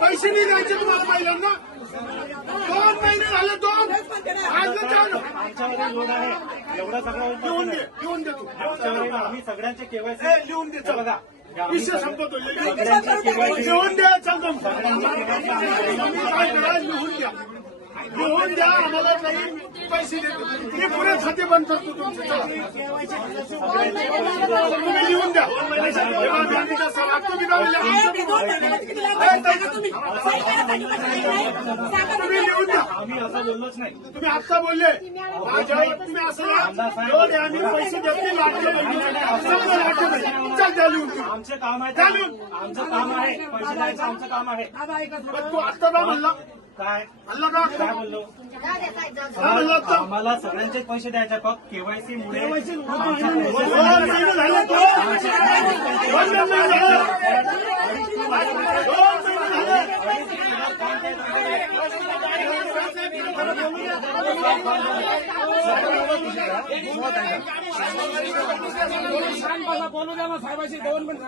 पैसे नाही द्यायचे तुम्हाला महिलांना 2 महिने झाले 2 लोड आहे एवढा सगळं लिहून दे तू आम्ही सगळ्यांचे केवायसी लिहून दे बघा विषय संपतो लिहून द्या चालतो काय करा लिहून द्या आम्हाला काही पैसे देतो मी पुरे खाते बंद करतो तुमचे तुम्ही लिहून द्या तुम्ही लिहून द्या आम्ही असं बोललोच नाही तुम्ही आत्ता बोलले माझ्यावर तुम्ही असं आम्ही पैसे देतो चल द्या लिहून आमचे काम आहे आमचं काम आहे पैसे द्यायचं आमचं काम आहे तू आत्ता का म्हणला काय म्हणलं का काय बोललो आम्हाला सगळ्यांचेच पैसे द्यायचे फक्त केवायसी मुळे 2 महिने झाले 2 महिने झाले बोलू द्या ना साहेबाशी 2 मिनिट